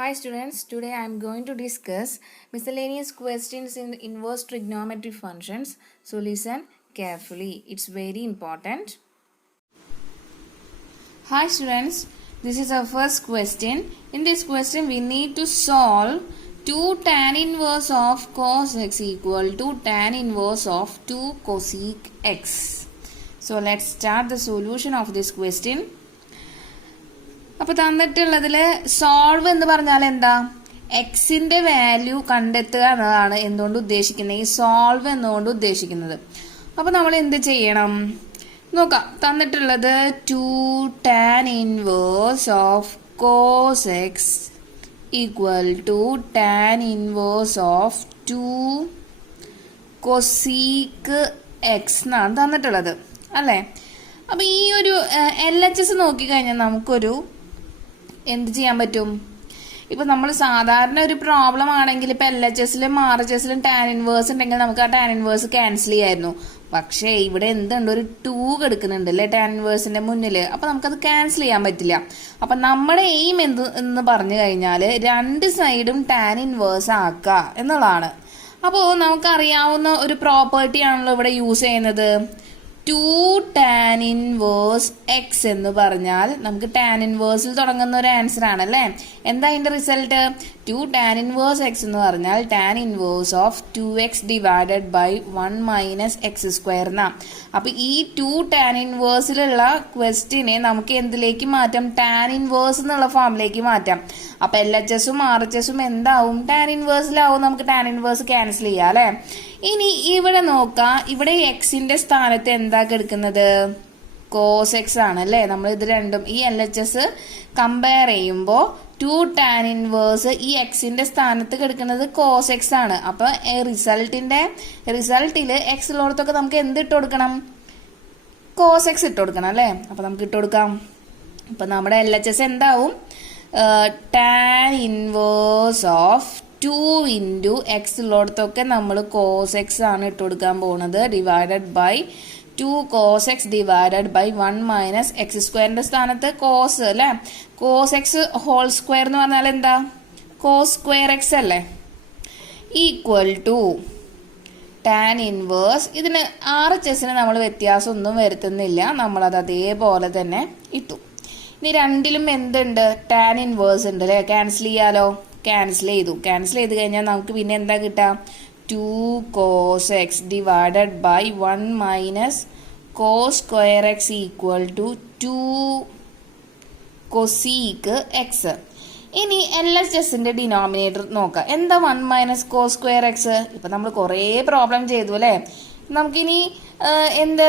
Hi students, today I am going to discuss miscellaneous questions in inverse trigonometry functions. So listen carefully, it's very important. Hi students, this is our first question. In this question we need to solve 2 tan inverse of cos x equal to tan inverse of 2 cosec x. So let's start the solution of this question. അപ്പോൾ തന്നിട്ടുള്ളതിൽ solve എന്ന് പറഞ്ഞാൽ എന്താ, എക്സിന്റെ value കണ്ടെത്തുക എന്നതാണ് എന്തുകൊണ്ട് ഉദ്ദേശിക്കുന്നത്, ഈ സോൾവ് എന്നുകൊണ്ട് ഉദ്ദേശിക്കുന്നത്. അപ്പോൾ നമ്മൾ എന്ത് ചെയ്യണം നോക്കാം. തന്നിട്ടുള്ളത് 2 tan inverse of cos x equal to tan inverse of 2 cosec x എന്നാണ് തന്നിട്ടുള്ളത് അല്ലേ. അപ്പോൾ ഈ ഒരു LHS നോക്കിക്കഴിഞ്ഞാൽ നമുക്കൊരു എന്ത് ചെയ്യാൻ പറ്റും. ഇപ്പൊ നമ്മൾ സാധാരണ ഒരു പ്രോബ്ലം ആണെങ്കിൽ ഇപ്പൊ LHSലും RHSലും ടാൻ ഇൻവേഴ്സ് ഉണ്ടെങ്കിൽ നമുക്ക് ആ ടാൻ ഇൻവേഴ്സ് ക്യാൻസൽ ചെയ്യായിരുന്നു. പക്ഷേ ഇവിടെ എന്തുണ്ട്, ഒരു 2 കിടക്കുന്നുണ്ട് അല്ലെ ടാൻ ഇൻവേഴ്സിന്റെ മുന്നില്. അപ്പൊ നമുക്കത് ക്യാൻസൽ ചെയ്യാൻ പറ്റില്ല. അപ്പൊ നമ്മുടെ എയിം എന്ന് പറഞ്ഞു കഴിഞ്ഞാൽ രണ്ട് സൈഡും ടാൻ ഇൻവേഴ്സ് ആക്കുക എന്നുള്ളതാണ്. അപ്പോൾ നമുക്കറിയാവുന്ന ഒരു പ്രോപ്പർട്ടി ആണല്ലോ ഇവിടെ യൂസ് ചെയ്യുന്നത്. 2 tan ഇൻവേഴ്സ് എക്സ് എന്ന് പറഞ്ഞാൽ നമുക്ക് ടാൻ ഇൻവേഴ്സിൽ തുടങ്ങുന്ന ഒരു ആൻസർ ആണല്ലേ. എന്താ അതിന്റെ റിസൾട്ട്? 2 tan ഇൻവേഴ്സ് എക്സ് എന്ന് പറഞ്ഞാൽ tan inverse of 2x divided by 1 minus x square എന്നാ. അപ്പൊ ഈ 2 tan ഇൻവേഴ്സിലുള്ള ക്വസ്റ്റിനെ നമുക്ക് എന്തിലേക്ക് മാറ്റാം, ടാൻ ഇൻവേഴ്സ് എന്നുള്ള ഫോമിലേക്ക് മാറ്റാം. അപ്പൊ LHSും RHSും എന്താവും, ടാൻ ഇൻവേഴ്സിലാവും. നമുക്ക് ടാൻ ഇൻവേഴ്സ് ക്യാൻസൽ ചെയ്യാം അല്ലെ. ഇനി ഇവിടെ നോക്കാം, ഇവിടെ എക്സിന്റെ സ്ഥാനത്ത് എന്താ കിടക്കുന്നത്, കോസ് എക്സ് ആണ് അല്ലേ. നമ്മൾ ഇത് രണ്ടും ഈ LHS കമ്പയർ ചെയ്യുമ്പോൾ 2 tan ഇൻവേഴ്സ് ഈ എക്സിന്റെ സ്ഥാനത്ത് കിടക്കുന്നത് കോസ് എക്സ് ആണ്. അപ്പൊ റിസൾട്ടില് എക്സ് ഉള്ളിടത്തൊക്കെ നമുക്ക് എന്ത് ഇട്ട് കൊടുക്കണം, കോസ് എക്സ് ഇട്ട് കൊടുക്കണം അല്ലേ. അപ്പൊ നമുക്ക് ഇട്ട് കൊടുക്കാം. അപ്പൊ നമ്മുടെ LHS എന്താവും, tan inverse of 2 into x ഉള്ളിടത്തൊക്കെ നമ്മൾ കോസ് എക്സ് ആണ് ഇട്ട് കൊടുക്കാൻ പോകുന്നത്. Divided by 2 cos x divided by 1 minus x സ്ക്വയറിന്റെ സ്ഥാനത്ത് കോസ് അല്ലെ. കോസ് എക്സ് ഹോൾ സ്ക്വയർ എന്ന് പറഞ്ഞാൽ എന്താ, കോസ് സ്ക്വയർ എക്സ് അല്ലേ. Equal to tan inverse. ഇതിന് RHSന് നമ്മൾ വ്യത്യാസം ഒന്നും വരുത്തുന്നില്ല, നമ്മളത് അതേപോലെ തന്നെ ഇട്ടു. ഇനി രണ്ടിലും എന്തുണ്ട്, ടാൻ ഇൻവേഴ്സ് ഉണ്ട് അല്ലെ. ക്യാൻസൽ ചെയ്യാലോ, ക്യാൻസൽ ചെയ്ത് കഴിഞ്ഞാൽ നമുക്ക് പിന്നെ എന്താ കിട്ടുക, 2 cos x divided by 1 minus cos square x equal to 2 cosec x. ഇനി LHSന്റെ ഡിനോമിനേറ്റർ നോക്കാം. എന്താ 1 മൈനസ് കോസ് സ്ക്വയർ എക്സ്? ഇപ്പൊ നമ്മൾ കുറേ പ്രോബ്ലം ചെയ്തു അല്ലെ. നമുക്കിനി എന്ത്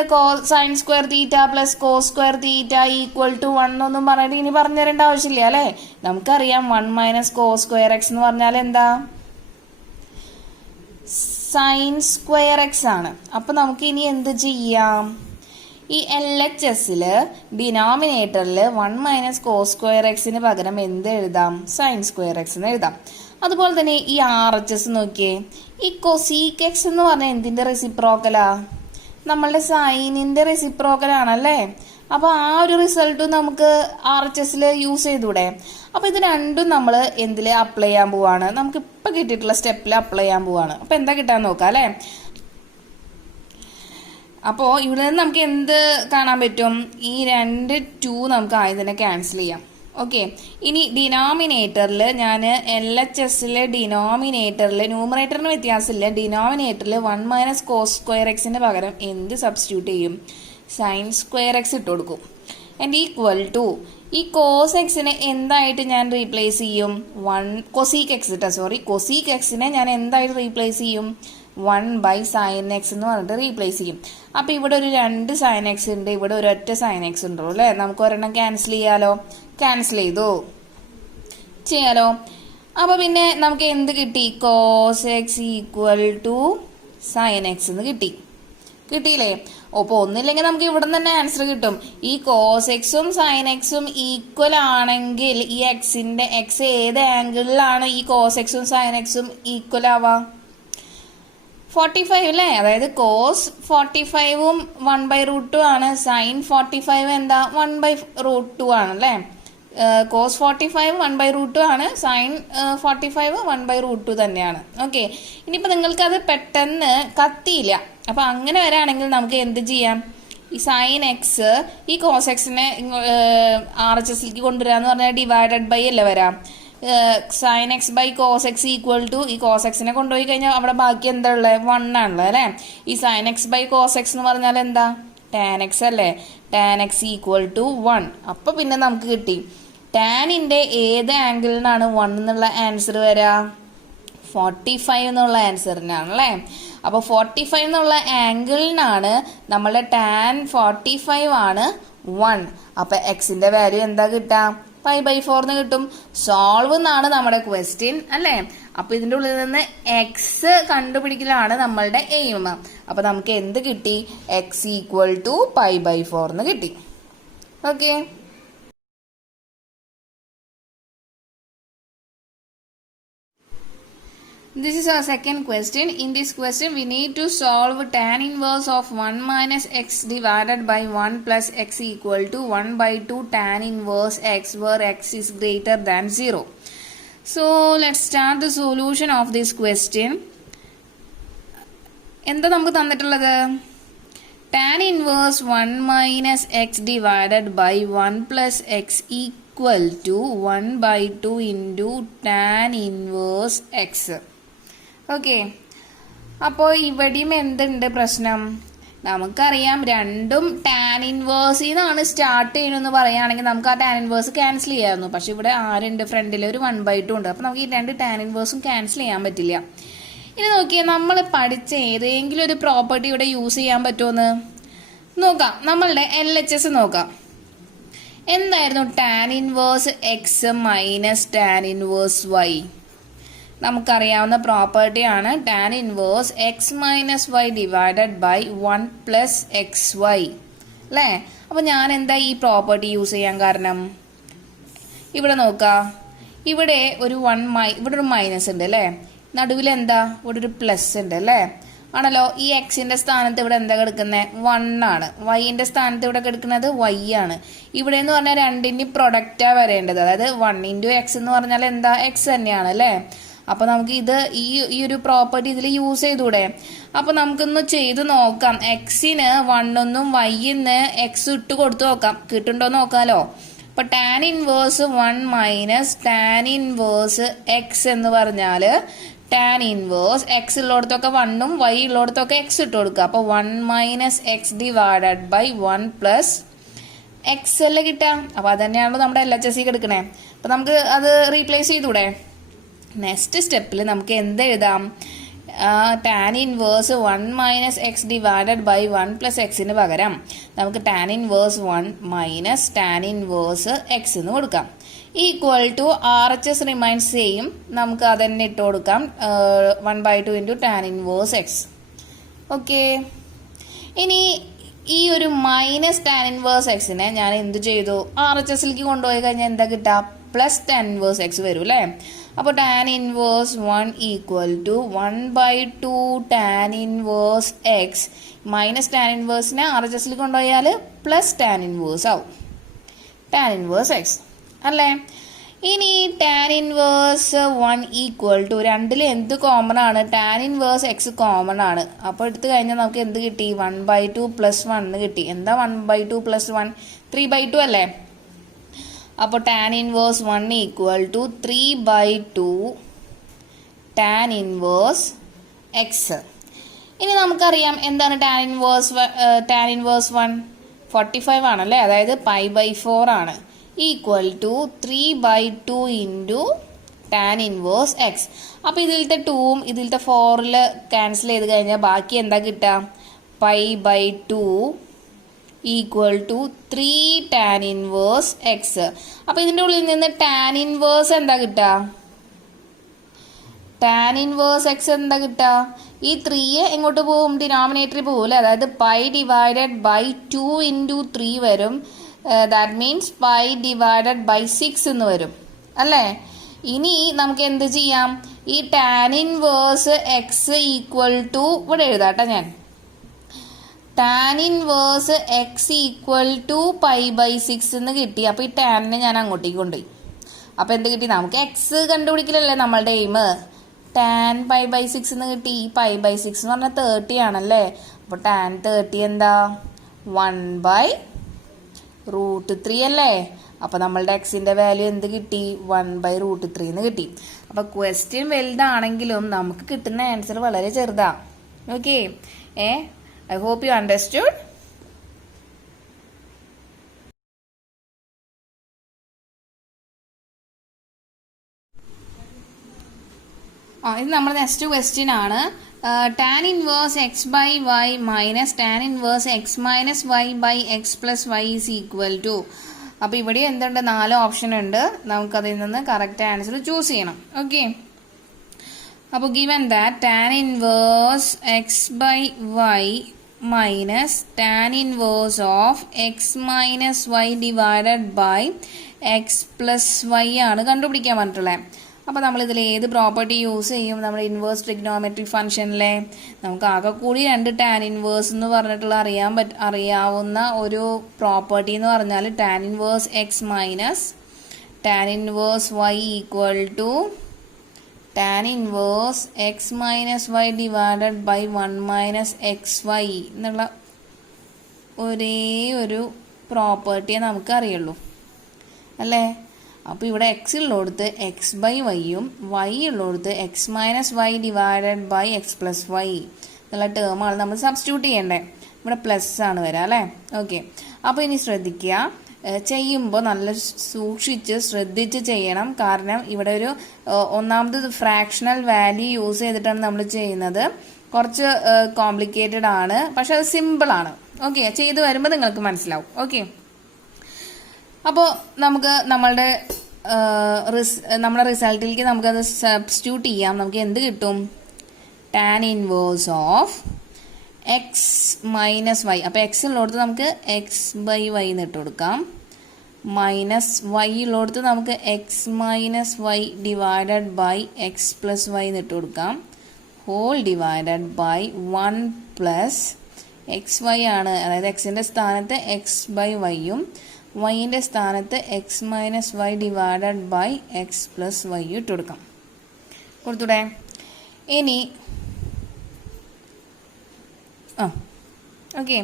sine square theta plus cos square theta equal to 1 ഒന്നും പറഞ്ഞിട്ട് ഇനി പറഞ്ഞു തരേണ്ട ആവശ്യമില്ല അല്ലെ. നമുക്കറിയാം 1 മൈനസ് കോസ് സ്ക്വയർ എക്സ് എന്ന് പറഞ്ഞാൽ എന്താ, സൈൻ സ്ക്വയർ എക്സ് ആണ്. അപ്പൊ നമുക്ക് ഇനി എന്ത് ചെയ്യാം, ഈ LHSല് ഡിനോമിനേറ്ററിൽ 1 മൈനസ് കോസ് സ്ക്വയർ എക്സിന് പകരം എന്ത് എഴുതാം, സൈൻ സ്ക്വയർ എക്സ് എന്ന് എഴുതാം. അതുപോലെ തന്നെ ഈ RHS നോക്കിയേ, ഈ കൊസീക്ക് എക്സ് എന്ന് പറഞ്ഞാൽ എന്തിന്റെ റെസിപ്രോക്കലാ, നമ്മളുടെ സൈനിന്റെ റെസിപ്രോക്കൽ ആണല്ലേ. അപ്പൊ ആ ഒരു റിസൾട്ട് നമുക്ക് RHSല് യൂസ് ചെയ്തൂടെ. അപ്പൊ ഇത് രണ്ടും നമ്മൾ എന്തില് അപ്ലൈ ചെയ്യാൻ പോവാണ്, നമുക്ക് ഇപ്പൊ കിട്ടിയിട്ടുള്ള സ്റ്റെപ്പിൽ അപ്ലൈ ചെയ്യാൻ പോവാണ്. അപ്പൊ എന്താ കിട്ടാൻ നോക്കാം അല്ലെ. അപ്പോ ഇവിടെ നിന്ന് നമുക്ക് എന്ത് കാണാൻ പറ്റും, ഈ 2 നമുക്ക് ആദ്യം തന്നെ ക്യാൻസൽ ചെയ്യാം. ഓക്കെ. ഇനി ഡിനോമിനേറ്ററിൽ ഞാൻ LHSലെ ഡിനോമിനേറ്ററിൽ ന്യൂമറേറ്ററിന് വ്യത്യാസമില്ല, ഡിനോമിനേറ്ററിൽ 1 മൈനസ് കോസ് സ്ക്വയർ എക്സിന് പകരം എന്ത് സബ്സ്റ്റിറ്റ്യൂട്ട് ചെയ്യും, സൈൻ സ്ക്വയർ എക്സ് ഇട്ട് കൊടുക്കും. ആൻഡ് ഈക്വൽ ടു ഈ കോസ് എക്സിനെ എന്തായിട്ട് ഞാൻ റീപ്ലേസ് ചെയ്യും, കൊസീക്ക് എക്സിനെ ഞാൻ എന്തായിട്ട് റീപ്ലേസ് ചെയ്യും, 1 ബൈ സൈൻ എക്സ് എന്ന് പറഞ്ഞിട്ട് റീപ്ലേസ് ചെയ്യും. അപ്പൊ ഇവിടെ ഒരു 2 സൈൻ എക്സ് ഉണ്ട്, ഇവിടെ ഒരൊറ്റ സൈൻ എക്സ് ഉണ്ടോ അല്ലെ. നമുക്ക് ഒരെണ്ണം ക്യാൻസൽ ചെയ്യാലോ, ക്യാൻസൽ ചെയ്യാലോ. അപ്പൊ പിന്നെ നമുക്ക് എന്ത് കിട്ടി, cos x equal to sine x എന്ന് കിട്ടിയില്ലേ. അപ്പൊ ഒന്നില്ലെങ്കിൽ നമുക്ക് ഇവിടെ തന്നെ ആൻസർ കിട്ടും. ഈ കോസ് എക്സും സൈൻ എക്സും ഈക്വൽ ആണെങ്കിൽ ഈ എക്സിന്റെ എക്സ് ഏത് ആംഗിളിലാണ് ഈ കോസ് എക്സും സൈൻ എക്സും ഈക്വൽ ആവാ, 45 അല്ലേ. അതായത് കോസ് 45ഉം 1/√2 ആണ്, സൈൻ 45 എന്താ 1/√2 ആണ് അല്ലേ. കോസ് 45 1/√2 ആണ്, സൈൻ 45 1/√2 തന്നെയാണ്. ഓക്കെ, ഇനിയിപ്പോൾ നിങ്ങൾക്കത് പെട്ടെന്ന് കത്തിയില്ല, അപ്പം അങ്ങനെ വരാണെങ്കിൽ നമുക്ക് എന്ത് ചെയ്യാം? ഈ സൈൻ എക്സ് ഈ കോസ് എക്സിനെ RHSലേക്ക് കൊണ്ടുവരാന്ന് പറഞ്ഞാൽ ഡിവൈഡഡ് ബൈ അല്ലേ വരാം. Sine x by cos x equal to ഈ കോസ് എക്സിനെ കൊണ്ടുപോയി കഴിഞ്ഞാൽ അവിടെ ബാക്കി എന്താ ഉള്ളത്? 1 ആണല്ലോ അല്ലേ. ഈ sine x by cos x എന്ന് പറഞ്ഞാൽ എന്താ? ടാൻ എക്സ് അല്ലേ. Tan x equal to 1. അപ്പം പിന്നെ നമുക്ക് കിട്ടി ടാനിൻ്റെ ഏത് ആംഗിളിനാണ് 1 എന്നുള്ള ആൻസർ വരാ? 45 എന്നുള്ള ആൻസറിനാണ് അല്ലേ. അപ്പോൾ 45 എന്നുള്ള ആംഗിളിനാണ് നമ്മളുടെ ടാൻ 45 ആണ് 1. അപ്പം എക്സിൻ്റെ വാല്യൂ എന്താ കിട്ടാ? π/4 കിട്ടും. സോൾവ് എന്നാണ് നമ്മുടെ ക്വസ്റ്റ്യൻ അല്ലേ. അപ്പൊ ഇതിന്റെ ഉള്ളിൽ നിന്ന് എക്സ് കണ്ടുപിടിക്കലാണ് നമ്മളുടെ എയിം. അപ്പൊ നമുക്ക് എന്ത് കിട്ടി? എക്സ് ഈക്വൽ ടു π/4 കിട്ടി. Okay, this is our second question. In this question we need to solve tan inverse of 1 minus x divided by 1 plus x equal to 1/2 tan inverse x where x is greater than 0. So let's start the solution of this question. എന്താ നമുക്ക് തന്നിട്ടുള്ളത്? tan inverse 1 minus x divided by 1 plus x equal to 1/2 into tan inverse x. Okay, അപ്പോൾ ഇവിടെയും എന്തുണ്ട് പ്രശ്നം? നമുക്കറിയാം രണ്ടും tan ഇൻവേഴ്സിൽ നിന്നാണ് സ്റ്റാർട്ട് ചെയ്യണമെന്ന് പറയുകയാണെങ്കിൽ നമുക്ക് ആ ടാൻ ഇൻവേഴ്സ് ക്യാൻസൽ ചെയ്യാമായിരുന്നു. പക്ഷെ ഇവിടെ ആരുണ്ട്? ഫ്രണ്ടിൽ ഒരു 1/2 ഉണ്ട്. അപ്പോൾ നമുക്ക് ഈ രണ്ട് ടാൻ ഇൻവേഴ്സും ക്യാൻസൽ ചെയ്യാൻ പറ്റില്ല. ഇനി നോക്കിയാൽ നമ്മൾ പഠിച്ച ഏതെങ്കിലും ഒരു പ്രോപ്പർട്ടി ഇവിടെ യൂസ് ചെയ്യാൻ പറ്റുമെന്ന് നോക്കാം. നമ്മളുടെ LHS നോക്കാം. എന്തായിരുന്നു tan inverse x minus tan inverse y? നമുക്കറിയാവുന്ന പ്രോപ്പർട്ടിയാണ് tan inverse x minus y divided by 1 plus x y അല്ലേ. അപ്പം ഞാൻ എന്താ ഈ പ്രോപ്പർട്ടി യൂസ് ചെയ്യാൻ കാരണം? ഇവിടെ നോക്കാം, ഇവിടെ ഒരു ഇവിടെ ഒരു മൈനസ് ഉണ്ട് അല്ലേ, നടുവിൽ എന്താ? ഇവിടെ ഒരു പ്ലസ് ഉണ്ട് അല്ലേ, ആണല്ലോ. ഈ എക്സിന്റെ സ്ഥാനത്ത് ഇവിടെ എന്താ കിടക്കുന്നത്? 1 ആണ്. വൈൻ്റെ സ്ഥാനത്ത് ഇവിടെ കിടക്കുന്നത് വൈ ആണ്. ഇവിടെ എന്ന് പറഞ്ഞാൽ രണ്ടിൻ്റെ പ്രൊഡക്റ്റാണ് വരേണ്ടത്. അതായത് 1 ഇൻറ്റു എക്സ് എന്ന് പറഞ്ഞാൽ എന്താ? എക്സ് തന്നെയാണ് അല്ലേ. അപ്പോൾ നമുക്ക് ഇത് ഈ ഒരു പ്രോപ്പർട്ടി ഇതിൽ യൂസ് ചെയ്തൂടെ? അപ്പോൾ നമുക്കൊന്ന് ചെയ്ത് നോക്കാം. എക്സിന് 1 എന്നും വൈന്ന് എക്സ് ഇട്ട് കൊടുത്തു നോക്കാം, കിട്ടുന്നുണ്ടോ നോക്കാമല്ലോ. അപ്പോൾ tan inverse 1 minus tan inverse x എന്ന് പറഞ്ഞാൽ ടാൻ ഇൻവേഴ്സ് എക്സ് ഉള്ളിടത്തൊക്കെ 1ഉം വൈ ഉള്ളിടത്തൊക്കെ എക്സ് ഇട്ട് കൊടുക്കുക. അപ്പോൾ 1 minus x divided by 1 plus x അല്ലേ കിട്ടാം. അപ്പോൾ അത് തന്നെയാണല്ലോ നമ്മുടെ LHS എടുക്കണേ. അപ്പോൾ നമുക്ക് അത് റീപ്ലേസ് ചെയ്തൂടെ? നെക്സ്റ്റ് സ്റ്റെപ്പിൽ നമുക്ക് എന്ത് എഴുതാം? Tan inverse 1 minus x divided by 1 plus എക്സിന് പകരം നമുക്ക് tan inverse 1 minus tan inverse x എന്ന് കൊടുക്കാം. Equal to RHS remains same, നമുക്ക് അത് തന്നെ ഇട്ട് കൊടുക്കാം. 1/2 into tan inverse x. Okay, ഇനി ഈ ഒരു മൈനസ് ടാൻ ഇൻവേഴ്സ് എക്സിനെ ഞാൻ എന്ത് ചെയ്തു? RHSലേക്ക് കൊണ്ടുപോയി കഴിഞ്ഞാൽ എന്താ കിട്ടുക? പ്ലസ് ടാൻ ഇൻവേഴ്സ് എക്സ് വരും അല്ലേ. അപ്പോൾ tan inverse 1 equal to 1/2 tan inverse x minus tan ഇൻവേഴ്സിനെ RHSലേക്ക് കൊണ്ടുപോയാൽ പ്ലസ് ടാൻ ഇൻവേഴ്സ് ആവും, ടാൻ ഇൻവേഴ്സ് എക്സ് അല്ലേ. ഇനി ടാൻ ഇൻവേഴ്സ് 1 ഈക്വൽ ടു രണ്ടിൽ എന്ത് കോമൺ ആണ്? ടാൻ ഇൻവേഴ്സ് എക്സ് കോമൺ ആണ്. അപ്പോൾ എടുത്തു കഴിഞ്ഞാൽ നമുക്ക് എന്ത് കിട്ടി? 1/2 പ്ലസ് 1 കിട്ടി. എന്താ 1/2 പ്ലസ് 1? 3/2 അല്ലേ. അപ്പോൾ tan inverse 1 equal to 3/2 tan inverse x. ഇനി നമുക്കറിയാം എന്താണ് ടാൻ ഇൻവേഴ്സ് 1? 45 ആണല്ലേ, അതായത് π/4 ആണ്. Equal to 3/2 into tan inverse x. അപ്പോൾ ഇതിലത്തെ 2ഉം ഇതിലത്തെ 4ൽ ക്യാൻസൽ ചെയ്ത് കഴിഞ്ഞാൽ ബാക്കി എന്താ കിട്ടുക? π/2 equal to 3 tan inverse x. അപ്പോൾ ഇതിൻ്റെ ഉള്ളിൽ നിന്ന് ടാൻ ഇൻവേഴ്സ് എന്താ കിട്ടുക? ടാൻ ഇൻവേഴ്സ് എക്സ് എന്താ കിട്ടുക? ഈ 3 എങ്ങോട്ട് പോകും? ഡിനോമിനേറ്ററിൽ പോകും അല്ലേ. അതായത് പൈ ഡിവൈഡഡ് ബൈ 2 ഇൻറ്റു 3 വരും. That means pi divided by 6 എന്ന് വരും അല്ലേ. ഇനി നമുക്ക് എന്ത് ചെയ്യാം? ഈ tan inverse x equal to ഇവിടെ എഴുതാട്ടെ ഞാൻ. Tan inverse x equal to π/6 എന്ന് കിട്ടി. അപ്പോൾ ഈ ടാനിനെ ഞാൻ അങ്ങോട്ടേക്ക് കൊണ്ടുപോയി. അപ്പോൾ എന്ത് കിട്ടി? നമുക്ക് എക്സ് കണ്ടുപിടിക്കലല്ലേ നമ്മളുടെ എയിം. ടാൻ π/6 എന്ന് കിട്ടി. ഈ π/6 എന്ന് പറഞ്ഞാൽ 30 ആണല്ലേ. അപ്പോൾ ടാൻ 30 എന്താ? 1/√3 അല്ലേ. അപ്പോൾ നമ്മളുടെ എക്സിൻ്റെ വാല്യൂ എന്ത് കിട്ടി? 1/√3 എന്ന് കിട്ടി. അപ്പോൾ ക്വസ്റ്റ്യൻ വലുതാണെങ്കിലും നമുക്ക് കിട്ടുന്ന ആൻസർ വളരെ ചെറുതാണ്. Okay. I hope you understood. ഇത് നമ്മുടെ നെക്സ്റ്റ് ക്വസ്റ്റ്യൻ ആണ്. Tan inverse x by y minus tan inverse x minus y by x plus y is equal to. അപ്പോൾ ഇവിടെ എന്തുണ്ട്? 4 ഓപ്ഷൻ ഉണ്ട്. നമുക്കതിൽ നിന്ന് കറക്റ്റ് ആൻസർ ചൂസ് ചെയ്യണം. ഓക്കെ. അപ്പോൾ given that tan inverse x by y minus tan inverse of x minus y divided by x plus y ആണ് കണ്ടുപിടിക്കാൻ പറഞ്ഞിട്ടുള്ളത്. അപ്പോൾ നമ്മളിതിൽ ഏത് പ്രോപ്പർട്ടി യൂസ് ചെയ്യും? നമ്മുടെ ഇൻവേഴ്സ് ട്രിഗ്നോമെട്രിക് ഫംഗ്ഷനിലെ നമുക്ക് ആകെ കൂടി 2 ടാൻ ഇൻവേഴ്സ് എന്ന് പറഞ്ഞിട്ടുള്ള അറിയാവുന്ന ഒരു പ്രോപ്പർട്ടി എന്ന് പറഞ്ഞാൽ tan inverse x minus tan inverse y equal to tan inverse x minus y divided by 1 minus x y എന്നുള്ള ഒരേ ഒരു പ്രോപ്പർട്ടിയെ നമുക്ക് അറിയുള്ളൂ അല്ലേ. അപ്പോൾ ഇവിടെ എക്സ് ഉള്ളിടത്ത് എക്സ് ബൈ വൈയും വൈ ഉള്ളിടത്ത് x minus y divided by x plus y എന്നുള്ള ടേമാണ് നമ്മൾ സബ്സ്റ്റിറ്റ്യൂട്ട് ചെയ്യേണ്ടത്. ഇവിടെ പ്ലസ് ആണ് വരിക അല്ലേ. ഓക്കെ. അപ്പോൾ ഇനി ശ്രദ്ധിക്കുക, ചെയ്യുമ്പോൾ നല്ല സൂക്ഷിച്ച് ശ്രദ്ധിച്ച് ചെയ്യണം. കാരണം ഇവിടെ ഒരു ഒന്നാമത് ഫ്രാക്ഷണൽ വാല്യൂ യൂസ് ചെയ്തിട്ടാണ് നമ്മൾ ചെയ്യുന്നത്. കുറച്ച് കോംപ്ലിക്കേറ്റഡ് ആണ്, പക്ഷെ അത് സിമ്പിളാണ്. ഓക്കെ. ചെയ്ത് വരുമ്പോൾ നിങ്ങൾക്ക് മനസ്സിലാവും. ഓക്കെ. അപ്പോൾ നമുക്ക് നമ്മുടെ റിസൾട്ടിലേക്ക് നമുക്കത് സബ്സ്റ്റിറ്റ്യൂട്ട് ചെയ്യാം. നമുക്ക് എന്ത് കിട്ടും? Tan inverse of x minus y. അപ്പോൾ എക്സ് ഉള്ളിടത്ത് നമുക്ക് എക്സ് ബൈ വൈ എന്ന് ഇട്ട് കൊടുക്കാം. മൈനസ് വൈ ഉള്ളിടത്ത് നമുക്ക് x minus y divided by x plus y എന്ന് ഇട്ട് കൊടുക്കാം. Whole divided by 1 plus x y ആണ്. അതായത് എക്സിൻ്റെ സ്ഥാനത്ത് എക്സ് ബൈ വൈയും വൈൻ്റെ സ്ഥാനത്ത് x minus y divided by x plus y ഇട്ട് കൊടുക്കാം. കൊടുത്തൂടെ? ഇനി ഓക്കെ.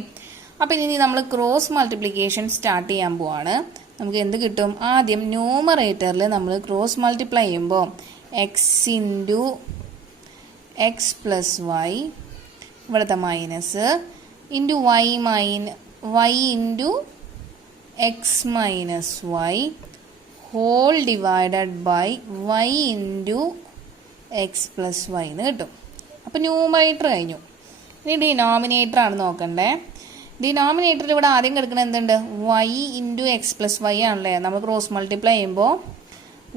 അപ്പോൾ ഇനി നമ്മൾ ക്രോസ് മൾട്ടിപ്ലിക്കേഷൻ സ്റ്റാർട്ട് ചെയ്യാൻ പോവാണ്. നമുക്ക് എന്ത് കിട്ടും? ആദ്യം ന്യൂമറേറ്ററിൽ നമ്മൾ ക്രോസ് മൾട്ടിപ്ലൈ ചെയ്യുമ്പോൾ x into x plus y, ഇവിടുത്തെ minus into y into x minus y whole divided by y into x plus y എന്ന് കിട്ടും. അപ്പോൾ ന്യൂമറേറ്റർ കഴിഞ്ഞു. ഇനി ഡിനോമിനേറ്റർ ആണ് നോക്കണ്ടേ. ഡിനോമിനേറ്ററിൽ ഇവിടെ ആദ്യം കിടക്കുന്നത് എന്തുണ്ട്? Y into x plus y ആണല്ലേ. നമ്മൾ ക്രോസ് മൾട്ടിപ്ലൈ ചെയ്യുമ്പോൾ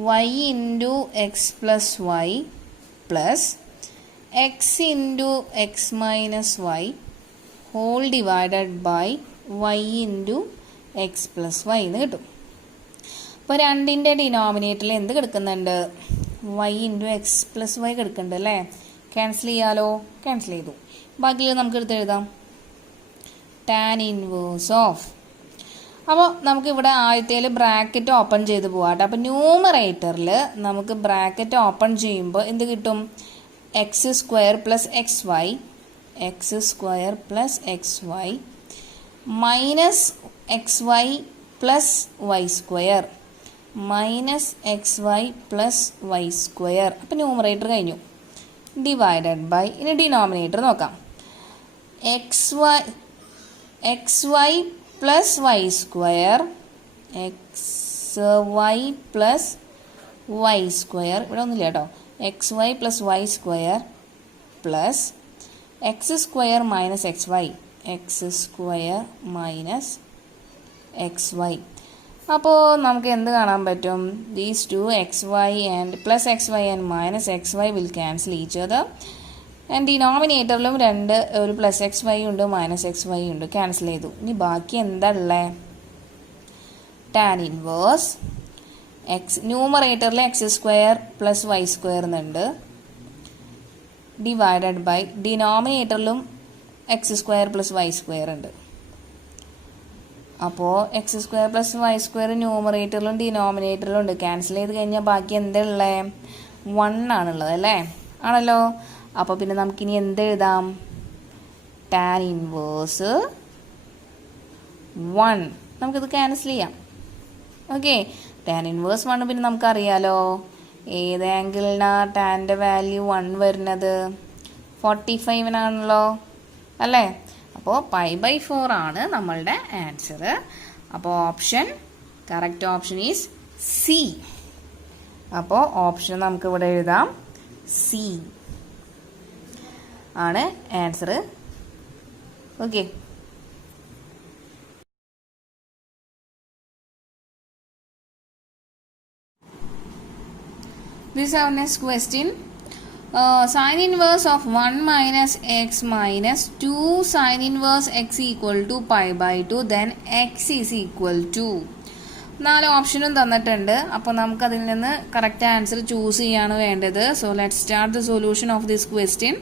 y into x plus y plus x into x minus y whole divided by y into x plus y എന്ന് കിട്ടും. അപ്പോൾ രണ്ടിൻ്റെ ഡിനോമിനേറ്ററിൽ എന്ത് കിടക്കുന്നുണ്ട്? Y into x plus y കിടക്കുന്നുണ്ട് അല്ലേ. ക്യാൻസൽ ചെയ്യാലോ? ക്യാൻസൽ ചെയ്തു. ബാക്കിയിൽ നമുക്ക് എടുത്ത് എഴുതാം ടാൻ ഇൻവേഴ്സ് ഓഫ്. അപ്പോൾ നമുക്കിവിടെ ആദ്യത്തേൽ ബ്രാക്കറ്റ് ഓപ്പൺ ചെയ്ത് പോകാട്ടെ. അപ്പോൾ ന്യൂമറേറ്ററിൽ നമുക്ക് ബ്രാക്കറ്റ് ഓപ്പൺ ചെയ്യുമ്പോൾ എന്ത് കിട്ടും? X square plus x y, x square plus x y minus x y plus y square minus x y plus y square. അപ്പോൾ ന്യൂമറേറ്റർ കഴിഞ്ഞു. ഡിവൈഡഡ് ബൈ, ഇനി ഡിനോമിനേറ്റർ നോക്കാം. X y plus y square, x y plus y square, ഇവിടെ ഒന്നുമില്ല കേട്ടോ. X y plus y square plus x square minus x y, x square minus x y. അപ്പോൾ നമുക്ക് എന്ത് കാണാൻ പറ്റും? These to X y and plus x y and minus x y will cancel each other. And ഡിനോമിനേറ്ററിലും ഒരു plus x y ഉണ്ട് minus x y ഉണ്ട്, cancel ചെയ്തു. ഇനി ബാക്കി എന്താ ഉള്ളത്? ടാൻ ഇൻവേഴ്സ് എക്സ്, ന്യൂമറേറ്ററിൽ x square plus y square എന്നുണ്ട്, ഡിവൈഡഡ് ബൈ ഡിനോമിനേറ്ററിലും x square plus y square ഉണ്ട്. അപ്പോൾ x square plus y square ന്യൂമറേറ്ററിലും ഡിനോമിനേറ്ററിലും ഉണ്ട്. ക്യാൻസൽ ചെയ്ത് കഴിഞ്ഞാൽ ബാക്കി എന്തുള്ളത്? 1 ആണുള്ളത് അല്ലേ? ആണല്ലോ. അപ്പോൾ പിന്നെ നമുക്കിനി എന്ത് എഴുതാം? Tan inverse 1. നമുക്കിത് ക്യാൻസൽ ചെയ്യാം. ഓക്കെ, ടാൻ ഇൻവേഴ്സ് 1 പിന്നെ നമുക്കറിയാലോ ഏത് ആംഗിളിനാണ് ടാൻ്റെ വാല്യൂ 1 വരുന്നത്? 45-നാണല്ലോ അല്ലേ? അപ്പോൾ π/4 ആണ് നമ്മളുടെ ആൻസർ. അപ്പോൾ കറക്റ്റ് ഓപ്ഷൻ ഈസ് സി. അപ്പോൾ ഓപ്ഷൻ നമുക്ക് ഇവിടെ എഴുതാം സി ആണ് answer. Okay, this is our next question. Sin inverse of 1 minus x minus 2 sin inverse x equal to π/2 then x is equal to 4 ഓപ്ഷനും തന്നിട്ടുണ്ട്. അപ്പോൾ നമുക്ക് അതിൽ നിന്ന് കറക്റ്റ് ആൻസർ ചൂസ് ചെയ്യാണ് വേണ്ടത്. So let's start the solution of this question.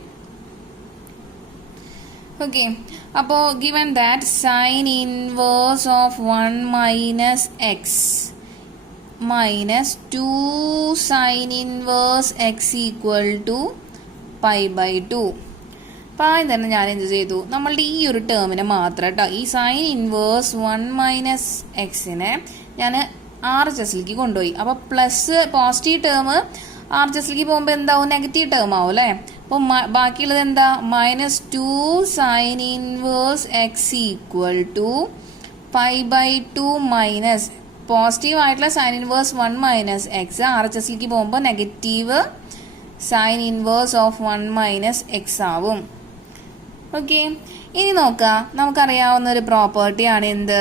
Okay, അപ്പോൾ given that sine inverse of 1 minus x minus 2 sin inverse x equal to π/2. അപ്പോൾ ആദ്യം തന്നെ ഞാൻ എന്ത് ചെയ്തു? നമ്മളുടെ ഈ ഒരു ടേമിനെ മാത്രം കേട്ടോ, ഈ സൈൻ ഇൻവേഴ്സ് 1 മൈനസ് എക്സിനെ ഞാൻ RHSലേക്ക് കൊണ്ടുപോയി. അപ്പോൾ പ്ലസ് പോസിറ്റീവ് ടേം RHSലേക്ക് പോകുമ്പോൾ എന്താവും? നെഗറ്റീവ് ടേം ആവും അല്ലേ? അപ്പോൾ ബാക്കിയുള്ളത് എന്താ? -2 sine inverse x equal to π/2 minus positive ആയിട്ടുള്ള സൈൻ ഇൻവേഴ്സ് 1 മൈനസ് എക്സ് RHSലേക്ക് പോകുമ്പോൾ negative sine inverse of 1 minus x ആവും. ഓക്കെ, ഇനി നോക്കാം. നമുക്കറിയാവുന്ന ഒരു പ്രോപ്പർട്ടിയാണ് എന്ത്?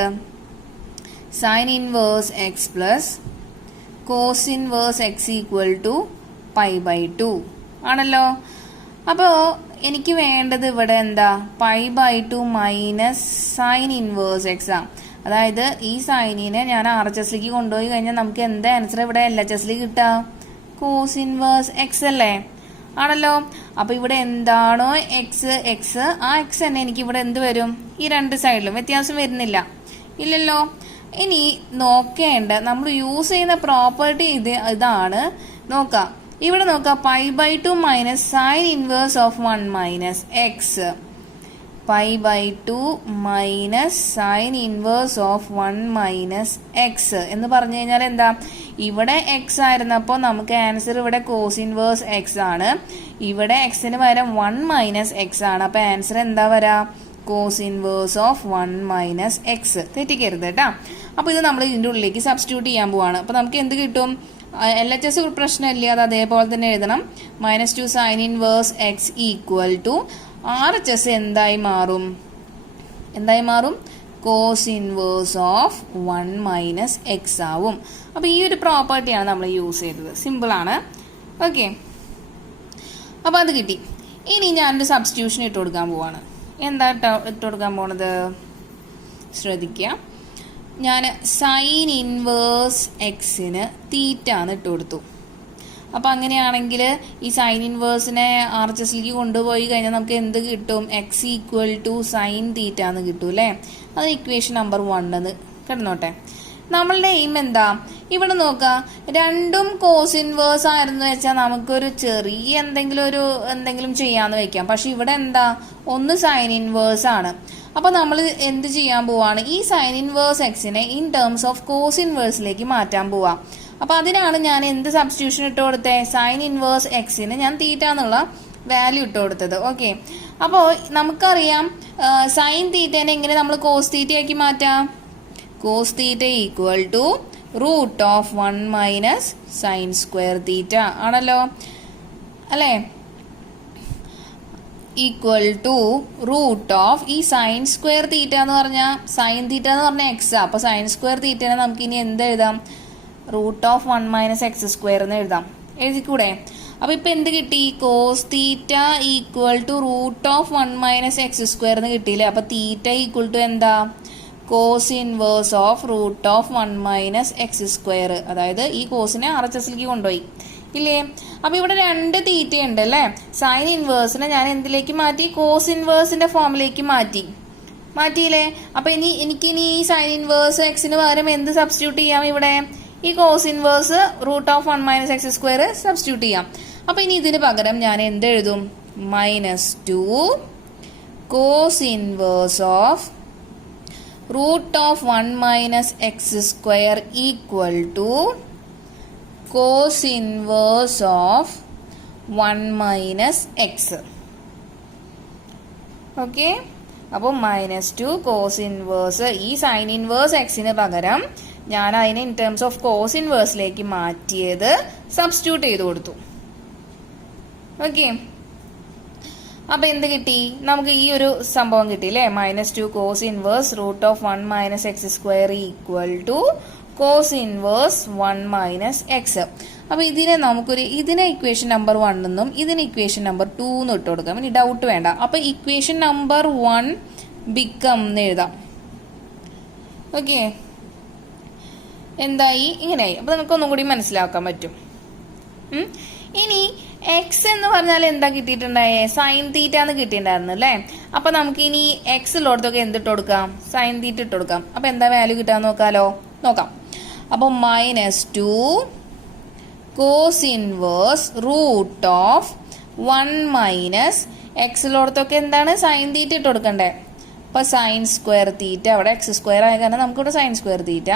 Sine inverse x plus cos inverse x equal to π/2 ആണല്ലോ. അപ്പോൾ എനിക്ക് വേണ്ടത് ഇവിടെ എന്താ? π/2 മൈനസ് സൈൻ ഇൻവേഴ്സ് എക്സ് ആണ്. അതായത് ഈ സൈനിനെ ഞാൻ RHSലേക്ക് കൊണ്ടുപോയി കഴിഞ്ഞാൽ നമുക്ക് എന്താ ആൻസർ ഇവിടെ LHSലേക്ക് കിട്ടുക? കോസ് ഇൻവേഴ്സ് എക്സ് അല്ലേ? ആണല്ലോ. അപ്പോൾ ഇവിടെ എന്താണോ എക്സ് ആ എക്സ് തന്നെ എനിക്ക് ഇവിടെ എന്ത് വരും? ഈ രണ്ട് സൈഡിലും വ്യത്യാസം വരുന്നില്ല, ഇല്ലല്ലോ. ഇനി നോക്കേണ്ട നമ്മൾ യൂസ് ചെയ്യുന്ന പ്രോപ്പർട്ടി ഇതാണ്. നോക്കാം, ഇവിടെ നോക്കാം. π/2 minus sine inverse of 1 minus x, π/2 minus sine inverse of 1 minus x എന്ന് പറഞ്ഞു കഴിഞ്ഞാൽ എന്താ? ഇവിടെ എക്സ് ആയിരുന്നപ്പോൾ നമുക്ക് ആൻസർ ഇവിടെ കോസ് ഇൻവേഴ്സ് എക്സ് ആണ്. ഇവിടെ എക്സിന് പകരം 1 മൈനസ് എക്സ് ആണ്. അപ്പോൾ ആൻസർ എന്താ വരാ? Cos inverse of 1 minus x. തെറ്റിക്കരുത് കേട്ടോ. അപ്പോൾ ഇത് നമ്മൾ ഇതിൻ്റെ ഉള്ളിലേക്ക് സബ്സ്റ്റിറ്റ്യൂട്ട് ചെയ്യാൻ പോവാണ്. അപ്പോൾ നമുക്ക് എന്ത് കിട്ടും? LHS പ്രശ്നമില്ല, അത് അതേപോലെ തന്നെ എഴുതണം. -2 sine inverse x equal to RHS എന്തായി മാറും? Cos inverse of 1 minus x ആവും. അപ്പോൾ ഈ ഒരു പ്രോപ്പർട്ടിയാണ് നമ്മൾ യൂസ് ചെയ്തത്. സിമ്പിളാണ്. ഓക്കെ, അപ്പോൾ അത് കിട്ടി. ഇനി ഞാനൊരു സബ്സ്റ്റിറ്റ്യൂഷൻ ഇട്ട് കൊടുക്കാൻ പോവാണ്. എന്താ ഇട്ട് കൊടുക്കാൻ പോണത്? ശ്രദ്ധിക്കുക. ഞാൻ സൈൻ ഇൻവേഴ്സ് എക്സിന് തീറ്റാന്ന് ഇട്ട് കൊടുത്തു. അപ്പോൾ അങ്ങനെയാണെങ്കിൽ ഈ സൈൻ ഇൻവേഴ്സിനെ RHSലേക്ക് കൊണ്ടുപോയി കഴിഞ്ഞാൽ നമുക്ക് എന്ത് കിട്ടും? X equal to sine theta എന്ന് കിട്ടും അല്ലേ? അത് ഇക്വേഷൻ നമ്പർ 1 എന്ന് കിടന്നോട്ടെ. നമ്മളുടെ എയിം എന്താ? ഇവിടെ നോക്കാം, രണ്ടും കോസ് ഇൻവേഴ്സ് ആയിരുന്നു വെച്ചാൽ നമുക്കൊരു ചെറിയ എന്തെങ്കിലും ചെയ്യാന്ന് വെക്കാം. പക്ഷെ ഇവിടെ എന്താ? ഒന്ന് സൈൻ ഇൻവേഴ്സ് ആണ്. അപ്പോൾ നമ്മൾ എന്ത് ചെയ്യാൻ പോവാണ്? ഈ സൈൻ ഇൻവേഴ്സ് എക്സിനെ ഇൻ ടേംസ് ഓഫ് കോസ് ഇൻവേഴ്സിലേക്ക് മാറ്റാൻ പോവാം. അപ്പോൾ അതിനാണ് ഞാൻ എന്ത് സബ്സ്റ്റിറ്റ്യൂഷൻ ഇട്ട് കൊടുത്തത്? സൈൻ ഇൻവേഴ്സ് എക്സിന് ഞാൻ തീറ്റ എന്നുള്ള വാല്യൂ ഇട്ട് കൊടുത്തത്. ഓക്കെ, അപ്പോൾ നമുക്കറിയാം സൈൻ തീറ്റേനെ എങ്ങനെ നമ്മൾ കോസ് തീറ്റയാക്കി മാറ്റാം? Cos theta equal to root of 1 minus sine square theta ആണല്ലോ അല്ലേ? ഈക്വൽ ടു റൂട്ട് ഓഫ് ഈ സൈൻ സ്ക്വയർ തീറ്റ എന്ന് പറഞ്ഞാൽ സൈൻ തീറ്റ എന്ന് പറഞ്ഞാൽ എക്സ്. അപ്പോൾ സൈൻ സ്ക്വയർ തീറ്റനെ നമുക്ക് ഇനി എന്ത് എഴുതാം? Root of 1 minus x square എന്ന് എഴുതാം. എഴുതിക്കൂടെ? അപ്പോൾ ഇപ്പം എന്ത് കിട്ടി? Cos theta equal to root of 1 minus x square എന്ന് കിട്ടിയില്ലേ? അപ്പോൾ തീറ്റ ഈക്വൽ ടു എന്താ? Cos inverse of root of 1 minus x square. അതായത് ഈ കോസിനെ RHSലേക്ക് കൊണ്ടുപോയി. ഇല്ലേ? അപ്പൊ ഇവിടെ 2 തീറ്റ ഉണ്ട് അല്ലേ? സൈൻ ഇൻവേഴ്സിനെ ഞാൻ എന്തിലേക്ക് മാറ്റി? കോസ് ഇൻവേഴ്സിന്റെ ഫോമിലേക്ക് മാറ്റിയില്ലേ? അപ്പൊ എനിക്കിനി ഈ സൈൻ ഇൻവേഴ്സ് എക്സിന് പകരം എന്ത് സബ്സ്റ്റിറ്റ്യൂട്ട് ചെയ്യാം? ഇവിടെ ഈ കോസ് ഇൻവേഴ്സ് √1 - x² സബ്സ്റ്റിറ്റ്യൂട്ട് ചെയ്യാം. അപ്പൊ ഇനി ഇതിന് പകരം ഞാൻ എന്ത് എഴുതും? -2 cos inverse of √1 - x² equal to cos inverse of 1 - x. Okay, അപ്പോൾ -2 കോസ് ഇൻവേഴ്സ്, ഈ സൈൻ ഇൻവേഴ്സ് എക്സിന് പകരം ഞാൻ അതിനെ ഇൻ ടേംസ് ഓഫ് കോസ് ഇൻവേഴ്സിലേക്ക് മാറ്റിയത് സബ്സ്റ്റിറ്റ്യൂട്ട് ചെയ്ത് കൊടുത്തു. ഓക്കെ, അപ്പൊ എന്ത് കിട്ടി? നമുക്ക് ഈ ഒരു സംഭവം കിട്ടി അല്ലേ? -2 cos inverse √1 - x² equal to cos inverse 1 - x. അപ്പൊ ഇതിനെ ഇക്വേഷൻ നമ്പർ 1 എന്നും ഇതിന് ഇക്വേഷൻ നമ്പർ 2 എന്നും ഇട്ട് കൊടുക്കാം. ഇനി ഡൗട്ട് വേണ്ട. അപ്പൊ ഇക്വേഷൻ നമ്പർ 1 ബിക്കം എന്ന് എഴുതാം. ഓക്കെ, എന്തായി? ഇങ്ങനെയായി. അപ്പൊ നമുക്ക് ഒന്നും കൂടി മനസ്സിലാക്കാൻ പറ്റും. ഇനി എക്സ് എന്ന് പറഞ്ഞാൽ എന്താ കിട്ടിയിട്ടുണ്ടായേ? സൈൻ തീറ്റ എന്ന് കിട്ടിയിട്ടുണ്ടായിരുന്നു അല്ലേ? അപ്പൊ നമുക്ക് ഇനി എക്സ് ഉള്ളിടത്തൊക്കെ എന്തിട്ട് കൊടുക്കാം? സൈൻ തീറ്റ ഇട്ട് കൊടുക്കാം. അപ്പൊ എന്താ വാല്യൂ കിട്ടാന്ന് നോക്കാം. അപ്പൊ -2 കോസ് ഇൻവേഴ്സ് √1 - എക്സിലോടത്തൊക്കെ എന്താണ്? സൈൻ തീറ്റ ഇട്ട് കൊടുക്കണ്ടേ? അപ്പൊ sin² തീറ്റ, അവിടെ x² ആയ കാരണം നമുക്കിവിടെ sin² theta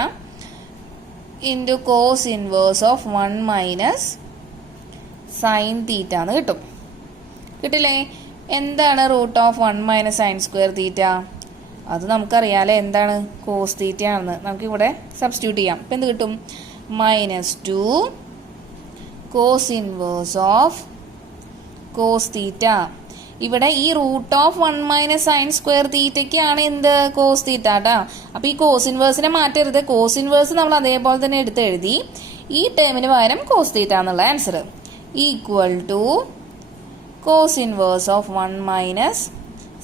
into cos inverse of 1 - sine theta എന്ന് കിട്ടില്ലേ? എന്താണ് √1 - sin² തീറ്റ? അത് നമുക്കറിയാലേ എന്താണ്? കോസ് തീറ്റ ആണെന്ന്. നമുക്കിവിടെ സബ്സ്റ്റിറ്റ്യൂട്ട് ചെയ്യാം. ഇപ്പം എന്ത് കിട്ടും? -2 cos inverse of cos theta. ഇവിടെ ഈ √1 - sin² തീറ്റയ്ക്കാണ് എന്ത്? കോസ് തീറ്റ കേട്ടാ. അപ്പൊ ഈ കോസ് ഇൻവേഴ്സിനെ മാറ്റരുത്. കോസ് ഇൻവേഴ്സ് നമ്മൾ അതേപോലെ തന്നെ എടുത്ത് എഴുതി. ഈ ടേമിന് പകരം കോസ് തീറ്റ എന്നുള്ള answer equal to cos inverse of 1 -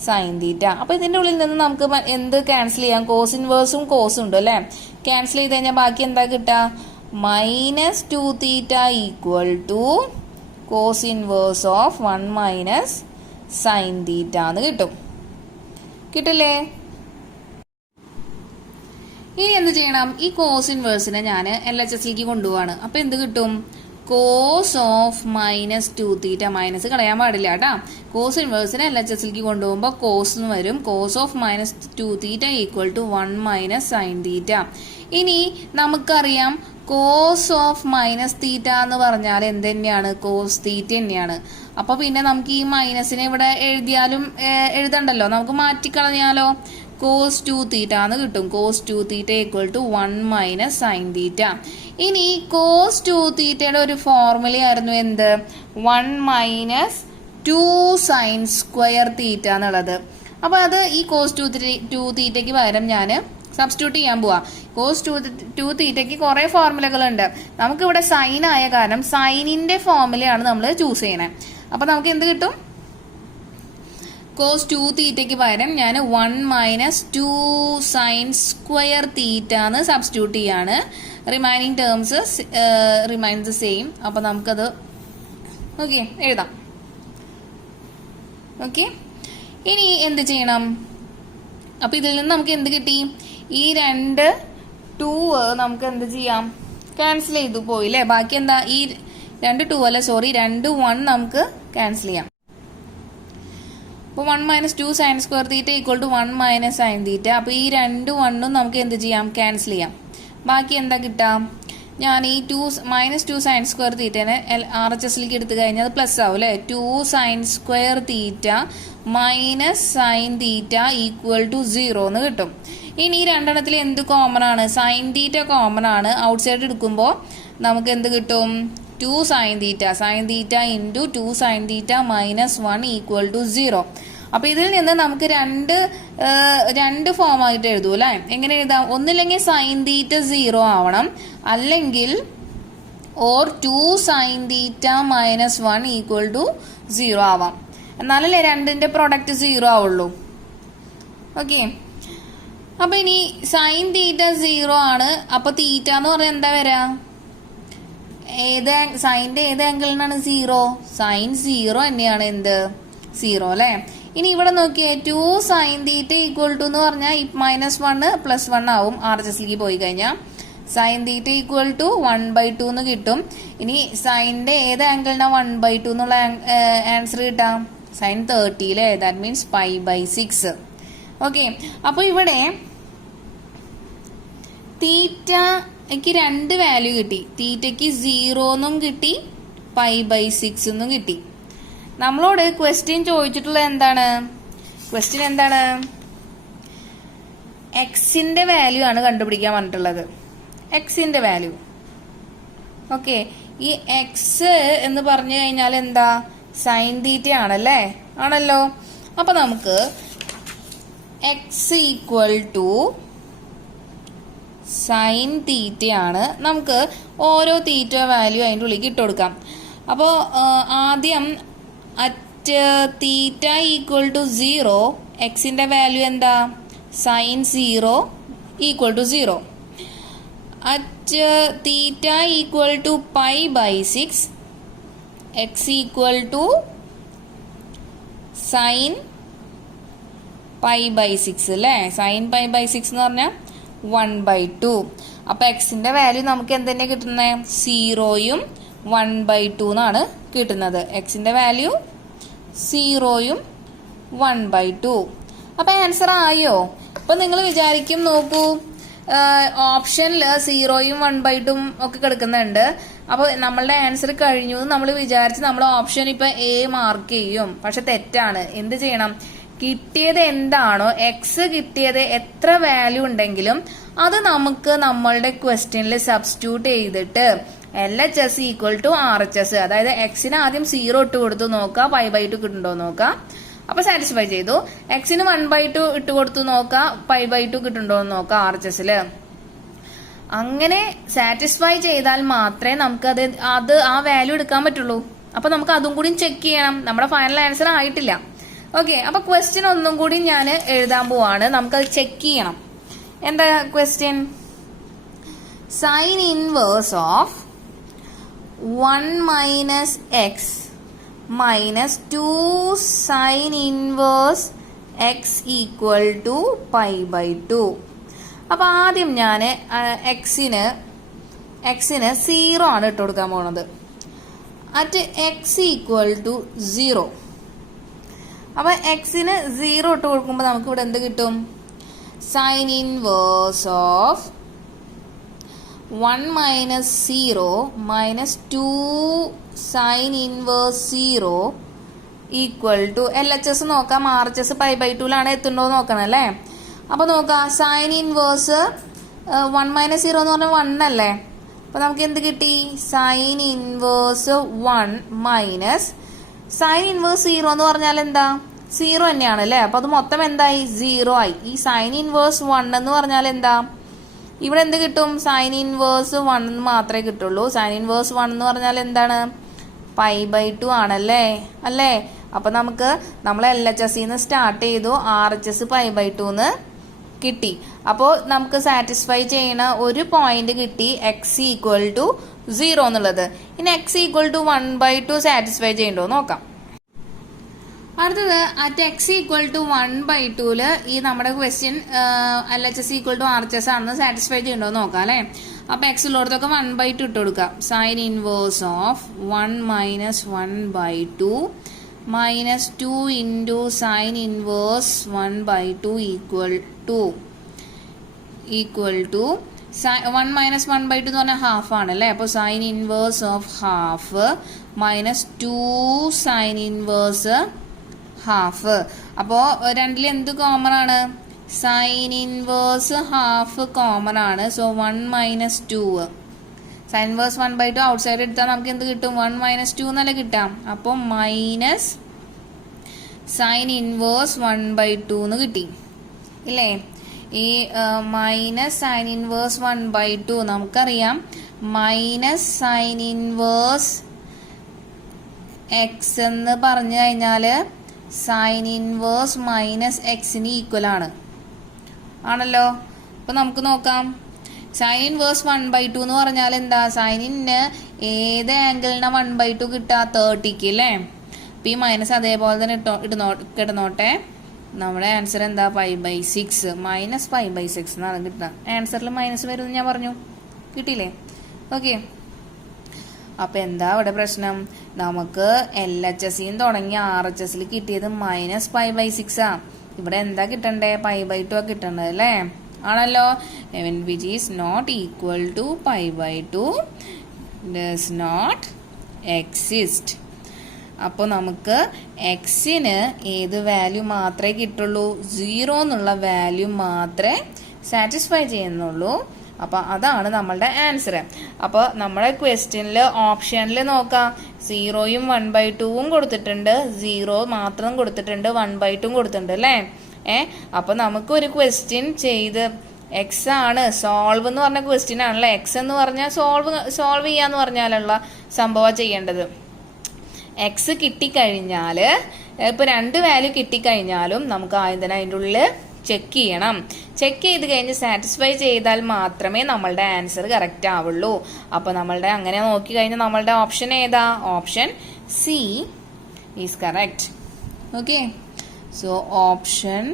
sine theta. അപ്പൊ ഇതിന്റെ ഉള്ളിൽ നിന്ന് നമുക്ക് എന്ത് ക്യാൻസൽ ചെയ്യാം? കോസ് ഇൻവേഴ്സും കോസും ഉണ്ട് അല്ലെ? ക്യാൻസൽ ചെയ്ത് കഴിഞ്ഞാൽ ബാക്കി എന്താ കിട്ടുക? -2 theta equal to cos inverse of 1 - sine theta എന്ന് കിട്ടില്ലേ? ഇനി എന്ത് ചെയ്യണം? ഈ കോസ് ഇൻവേഴ്സിനെ ഞാൻ LHSലേക്ക് കൊണ്ടുപോവാണ്. അപ്പൊ എന്ത് കിട്ടും? Cos of -2 theta. മൈനസ് കളയാൻ പാടില്ല കേട്ടാ. കോസ് ഇൻവേഴ്സിനെ LHSലേക്ക് കൊണ്ടുപോകുമ്പോൾ കോസ് എന്ന് വരും. Cos of -2 theta equal to 1 - sine theta. ഇനി നമുക്കറിയാം കോസ് ഓഫ് -തീറ്റ എന്ന് പറഞ്ഞാൽ എന്ത് തന്നെയാണ്? കോസ് തീറ്റ തന്നെയാണ്. അപ്പൊ പിന്നെ നമുക്ക് ഈ മൈനസിനെ ഇവിടെ എഴുതണ്ടല്ലോ, നമുക്ക് മാറ്റിക്കളഞ്ഞാലോ? കോസ് 2 തീറ്റ എന്ന് കിട്ടും. Cos 2 theta equal to 1 - sine theta. ഇനി കോസ് 2 തീറ്റയുടെ ഒരു ഫോർമുല ആയിരുന്നു എന്ത്? 1 - 2 sin² തീറ്റ എന്നുള്ളത്. അപ്പൊ അത് ഈ കോസ് 2 തീറ്റയ്ക്ക് പകരം ഞാൻ സബ്സ്റ്റിറ്റ്യൂട്ട് ചെയ്യാൻ പോവാ. കോസ് 2 തീറ്റയ്ക്ക് കുറെ ഫോർമുലകളുണ്ട്. നമുക്കിവിടെ സൈൻ ആയ കാരണം സൈനിന്റെ ഫോർമുലയാണ് നമ്മൾ ചൂസ് ചെയ്യണേ. അപ്പൊ നമുക്ക് എന്ത് കിട്ടും? കോസ് 2 തീറ്റയ്ക്ക് പകരം ഞാൻ 1 - 2 sin² തീറ്റ എന്ന് സബ്സ്റ്റിറ്റ്യൂട്ട് ചെയ്യാണ്. Remaining terms remains same. അപ്പൊ നമുക്കത് എഴുതാം. ഓക്കെ, ഇനി എന്ത് ചെയ്യണം? അപ്പൊ ഇതിൽ നിന്ന് നമുക്ക് എന്ത് കിട്ടി? ഈ 2 നമുക്ക് എന്ത് ചെയ്യാം? ക്യാൻസൽ ചെയ്തു പോയില്ലേ? ബാക്കി എന്താ? ഈ 2 1 നമുക്ക് ക്യാൻസൽ ചെയ്യാം. അപ്പോൾ 1 - 2 sin² theta equal to 1 - sine theta. അപ്പൊ ഈ 2 1 നമുക്ക് എന്ത് ചെയ്യാം? ക്യാൻസൽ ചെയ്യാം. ബാക്കി എന്താ കിട്ടാം? ഞാൻ ഈ -2 sin² തീറ്റനെ RHSലേക്ക് എടുത്തു കഴിഞ്ഞാൽ അത് പ്ലസ് ആവും അല്ലെ? 2 sin² theta - sine theta equal to 0 എന്ന് കിട്ടും. ഇനി ഈ രണ്ടെണ്ണത്തിൽ എന്ത് കോമൺ ആണ്? സൈൻ തീറ്റ കോമൺ ആണ്. ഔട്ട് സൈഡ് എടുക്കുമ്പോൾ നമുക്ക് എന്ത് കിട്ടും? 2 sin theta into 2 sin theta -1 equal to 0. അപ്പൊ ഇതിൽ നിന്ന് നമുക്ക് രണ്ട് ഫോം ആയിട്ട് എഴുതൂ അല്ലെ? എങ്ങനെ എഴുതാം? ഒന്നില്ലെങ്കിൽ സൈൻ തീറ്റ 0 ആവണം, അല്ലെങ്കിൽ 2 sin തീറ്റ -1 ഈക്വൽ ടു 0 ആവാം. എന്നാലല്ലേ രണ്ടിന്റെ പ്രൊഡക്റ്റ് 0 ആവുള്ളൂ. ഓക്കെ, അപ്പൊ ഇനി സൈൻ തീറ്റ 0 ആണ്. അപ്പൊ തീറ്റ എന്ന് പറഞ്ഞാൽ എന്താ വരാ? സൈൻ്റെ ഏത് ആംഗിളിനാണ് 0? സൈൻ 0 തന്നെയാണ് എന്ത് 0 അല്ലേ. ഇനി ഇവിടെ നോക്കിയേ 2 സൈൻ തീറ്റ ഈക്വൽ ടു എന്ന് പറഞ്ഞാൽ -1 +1 ആവും RHSലേക്ക് പോയി കഴിഞ്ഞാൽ. സൈൻ തീറ്റ ഈക്വൽ ടു 1/2 എന്ന് കിട്ടും. ഇനി സൈൻ്റെ ഏത് ആംഗിളിനാണ് 1/2 എന്നുള്ള ആൻസർ കിട്ടാം? സൈൻ 30 അല്ലേ. That means π/6. ഓക്കെ, അപ്പോൾ ഇവിടെ തീറ്റയ്ക്ക് 2 വാല്യൂ കിട്ടി. തീറ്റയ്ക്ക് 0 എന്നും കിട്ടി, π/6 എന്നും കിട്ടി. നമ്മളോട് ക്വസ്റ്റ്യൻ ചോദിച്ചിട്ടുള്ളത് എന്താണ്? ക്വസ്റ്റ്യൻ എന്താണ്? എക്സിന്റെ വാല്യൂ ആണ് കണ്ടുപിടിക്കാൻ പറഞ്ഞിട്ടുള്ളത്. എക്സിന്റെ വാല്യൂ. ഓക്കെ, ഈ എക്സ് എന്ന് പറഞ്ഞു കഴിഞ്ഞാൽ എന്താ? സൈൻ തീറ്റ ആണല്ലേ, ആണല്ലോ. അപ്പൊ നമുക്ക് എക്സ് ഈക്വൽ ടു സൈൻ തീറ്റയാണ്. നമുക്ക് ഓരോ തീറ്റ വാല്യൂ അതിൻ്റെ ഉള്ളിലേക്ക് ഇട്ട് കൊടുക്കാം. അപ്പോൾ ആദ്യം അറ്റ് തീറ്റ ഈക്വൽ ടു 0 എക്സിൻ്റെ വാല്യൂ എന്താ? Sine 0 equal to 0. At theta equal to π/6 x equal to sine π/6 അല്ലേ. സൈൻ π/6 എന്ന് പറഞ്ഞാൽ 1/2. അപ്പൊ എക്സിന്റെ വാല്യൂ നമുക്ക് എന്തെന്നെ കിട്ടുന്നത്? 0യും 1/2 എന്നാണ് കിട്ടുന്നത്. എക്സിന്റെ വാല്യൂ 0യും 1/2. അപ്പൊ ആൻസർ ആയോ? അപ്പൊ നിങ്ങൾ വിചാരിക്കും, നോക്കൂ, ഓപ്ഷനിൽ 0യും 1/2 ഒക്കെ കിടക്കുന്നുണ്ട്. അപ്പോൾ നമ്മളുടെ ആൻസർ കഴിഞ്ഞു എന്ന് നമ്മൾ വിചാരിച്ച് നമ്മൾ ഓപ്ഷൻ ഇപ്പൊ എ മാർക്ക് ചെയ്യും. പക്ഷെ തെറ്റാണ്. എന്ത് ചെയ്യണം? കിട്ടിയത് എന്താണോ, എക്സ് കിട്ടിയത് എത്ര വാല്യൂ ഉണ്ടെങ്കിലും അത് നമുക്ക് നമ്മളുടെ ക്വസ്റ്റ്യനിൽ സബ്സ്റ്റിറ്റ്യൂട്ട് ചെയ്തിട്ട് LHS ഈക്വൽ ടു RHS, അതായത് എക്സിന് ആദ്യം 0 ഇട്ട് കൊടുത്തു നോക്കുക, π/2 കിട്ടുന്നുണ്ടോ നോക്കുക. അപ്പൊ സാറ്റിസ്ഫൈ ചെയ്തു. എക്സിന് 1/2 ഇട്ട് കൊടുത്തു നോക്കുക, π/2 കിട്ടുന്നുണ്ടോ എന്ന് നോക്കുക RHSല്. അങ്ങനെ സാറ്റിസ്ഫൈ ചെയ്താൽ മാത്രമേ നമുക്ക് ആ വാല്യൂ എടുക്കാൻ പറ്റുള്ളൂ. അപ്പൊ നമുക്ക് അതും കൂടി ചെക്ക് ചെയ്യണം. നമ്മുടെ ഫൈനൽ ആൻസർ ആയിട്ടില്ല. ഓക്കെ, അപ്പൊ ക്വസ്റ്റ്യൻ ഒന്നും കൂടി ഞാൻ എഴുതാൻ പോവാണ്. നമുക്കത് ചെക്ക് ചെയ്യണം. എന്താ question? Sine inverse of 1 - x - 2 sine inverse x equal to π/2. അപ്പൊ ആദ്യം ഞാൻ എക്സിന് 0 ആണ് ഇട്ട് കൊടുക്കാൻ പോണത്. At x equal to 0. അപ്പൊ എക്സിന് 0 ഇട്ട് കൊടുക്കുമ്പോൾ നമുക്ക് ഇവിടെ എന്ത് കിട്ടും? Sine inverse of 1 - 0 - 2 sine inverse 0 equal to LHS നോക്കാം. RHS π/2 എത്തുന്നുണ്ടോ നോക്കണം അല്ലേ. അപ്പൊ നോക്കാം, സൈൻ ഇൻവേഴ്സ് 1 - 0 എന്ന് പറഞ്ഞാൽ 1 അല്ലേ. അപ്പൊ നമുക്ക് എന്ത് കിട്ടി? സൈൻ ഇൻവേഴ്സ് 1 - സൈൻ ഇൻവേഴ്സ് 0 എന്ന് പറഞ്ഞാൽ എന്താ? 0 തന്നെയാണ് അല്ലേ. അപ്പൊ അത് മൊത്തം എന്തായി? 0 ആയി. ഈ സൈൻ ഇൻവേഴ്സ് 1 എന്ന് പറഞ്ഞാൽ എന്താ? ഇവിടെ എന്ത് കിട്ടും? സൈൻ ഇൻവേഴ്സ് 1 എന്ന് മാത്രമേ കിട്ടുള്ളൂ. സൈൻ ഇൻവേഴ്സ് 1 എന്ന് പറഞ്ഞാൽ എന്താണ്? π/2 ആണല്ലേ, അല്ലേ. അപ്പൊ നമ്മൾ LHS സ്റ്റാർട്ട് ചെയ്തു, RHS π/2 എന്ന് കിട്ടി. അപ്പോൾ നമുക്ക് സാറ്റിസ്ഫൈ ചെയ്യുന്ന ഒരു പോയിന്റ് കിട്ടി, എക്സ് ഈക്വൽ ടു 0 എന്നുള്ളത്. ഇനി എക്സ് ഈക്വൽ ടു 1/2 സാറ്റിസ്ഫൈ ചെയ്യണ്ടോ നോക്കാം. അടുത്തത് അറ്റ് എക്സ് ഈക്വൽ ടു 1/2 ഈ നമ്മുടെ question LHS equal to RHS ആണെന്ന് സാറ്റിസ്ഫൈ ചെയ്യണ്ടോ നോക്കാം അല്ലെ. അപ്പൊ എക്സ് ഉള്ളിടത്തൊക്കെ 1/2 ഇട്ട് കൊടുക്കാം. Sine inverse of 1 - 1/2 - 2 into sine inverse 1/2 equal to 1 - 1/2 എന്ന് പറഞ്ഞാൽ ഹാഫ് ആണല്ലേ. അപ്പോൾ sine inverse of half -2 sine inverse half. അപ്പോൾ രണ്ടിൽ എന്ത് കോമൺ ആണ്? സൈൻ ഇൻവേഴ്സ് ഹാഫ് കോമൺ ആണ്. So 1 - 2 sine inverse 1/2 outside എടുത്താൽ നമുക്ക് എന്ത് കിട്ടും? 1 - 2 എന്നല്ല കിട്ടാം. അപ്പോൾ മൈനസ് സൈൻ ഇൻവേഴ്സ് 1/2 എന്ന് കിട്ടി ഇല്ലേ. ഈ മൈനസ് സൈൻ ഇൻവേഴ്സ് 1/2 നമുക്കറിയാം. മൈനസ് സൈൻ ഇൻവേഴ്സ് എക്സ് എന്ന് പറഞ്ഞു കഴിഞ്ഞാൽ സൈൻ ഇൻവേഴ്സ് മൈനസ് എക്സിന് ഈക്വൽ ആണല്ലോ. അപ്പൊ നമുക്ക് നോക്കാം. സൈൻ ഇൻവേഴ്സ് 1/2 എന്ന് പറഞ്ഞാൽ എന്താ? സൈനിന് ഏത് ആംഗിളിനാണ് 1/2 കിട്ടുക? 30ക്ക് അല്ലേ? അപ്പം ഈ മൈനസ് അതേപോലെ തന്നെ കിടന്നോട്ടെ. നമ്മുടെ ആൻസർ എന്താ? π/6 -π/6 എന്നാണ് കിട്ടുക. ആൻസറിൽ മൈനസ് വരുമെന്ന് ഞാൻ പറഞ്ഞു, കിട്ടിയില്ലേ? ഓക്കെ. അപ്പം എന്താ ഇവിടെ പ്രശ്നം? നമുക്ക് LHS തുടങ്ങി RHS കിട്ടിയത് -π/6 ആ. ഇവിടെ എന്താ കിട്ടണ്ടേ? π/2 ആ കിട്ടണ്ടത് അല്ലേ? ആണല്ലോ. which is not equal to π/2 does not exist. അപ്പോൾ നമുക്ക് എക്സിന് ഏത് വാല്യൂ മാത്രമേ കിട്ടുള്ളൂ? 0 എന്നുള്ള വാല്യൂ മാത്രമേ സാറ്റിസ്ഫൈ ചെയ്യുന്നുള്ളൂ. അപ്പോൾ അതാണ് നമ്മളുടെ ആൻസർ. അപ്പോൾ നമ്മുടെ ക്വസ്റ്റ്യനിൽ ഓപ്ഷനിൽ നോക്കാം, 0യും 1/2 കൊടുത്തിട്ടുണ്ട്, 0 മാത്രം കൊടുത്തിട്ടുണ്ട്, 1/2 കൊടുത്തിട്ടുണ്ട് അല്ലേ? അപ്പോൾ നമുക്കൊരു ക്വസ്റ്റ്യൻ ചെയ്ത് എക്സ് ആണ് സോൾവ് എന്ന് പറഞ്ഞ ക്വസ്റ്റ്യൻ ആണല്ലോ. എക്സ് എന്ന് പറഞ്ഞാൽ സോൾവ് ചെയ്യാന്ന് പറഞ്ഞാലുള്ള സംഭവം ചെയ്യേണ്ടത്. എക്സ് കിട്ടിക്കഴിഞ്ഞാൽ ഇപ്പോൾ 2 വാല്യൂ കിട്ടിക്കഴിഞ്ഞാലും നമുക്ക് ആദ്യം തന്നെ അതിൻ്റെ ഉള്ളിൽ ചെക്ക് ചെയ്യണം. ചെക്ക് ചെയ്ത് കഴിഞ്ഞ് സാറ്റിസ്ഫൈ ചെയ്താൽ മാത്രമേ നമ്മളുടെ ആൻസർ കറക്റ്റ് ആവുള്ളൂ. അപ്പോൾ നമ്മളുടെ അങ്ങനെ നോക്കി കഴിഞ്ഞാൽ നമ്മളുടെ ഓപ്ഷൻ ഏതാ? Option C is correct. Okay. So option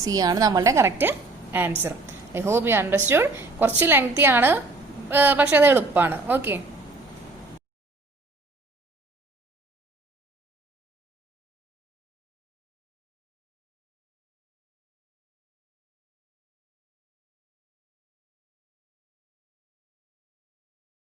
C ആണ് നമ്മളുടെ correct answer. I hope you understood. കുറച്ച് ലെങ്തി ആണ്, പക്ഷെ അത് എളുപ്പമാണ്. ഓക്കെ.